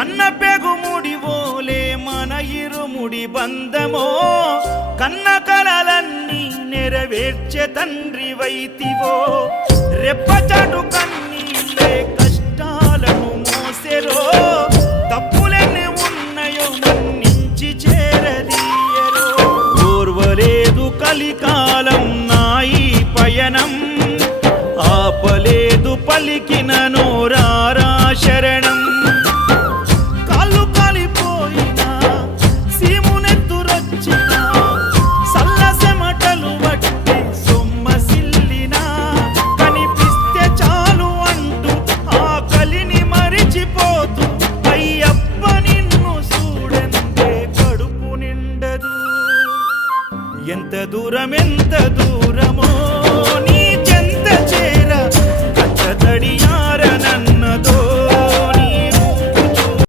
కన్న పెగుముడి ఓలే మన ఇరుముడి బంధమో కన్న కలలన్నీ నెరవేర్చే తండ్రి వైతివో రెప్పచాటు కన్నీళ్ళే కష్టాలను మోసెరో తప్పులెన్ని ఉన్నాయో మన్నించి చేరదీయరో ఓర్వలేదు కలికాలం నాయి పయనం ఆపలేదు పలికిన నోరారా శరణం కాళ్ళు కాలిపోయినా సీమునెత్తురొచ్చినా సల్లసెమటలు వట్టి సొమ్మసిల్లినా కనిపిస్తే చాలు అంటూ ఆకలిని మరిచిపోతూ అయ్యప్ప నిన్ను చూడందే కడుపు నిండదు ఎంత దూరం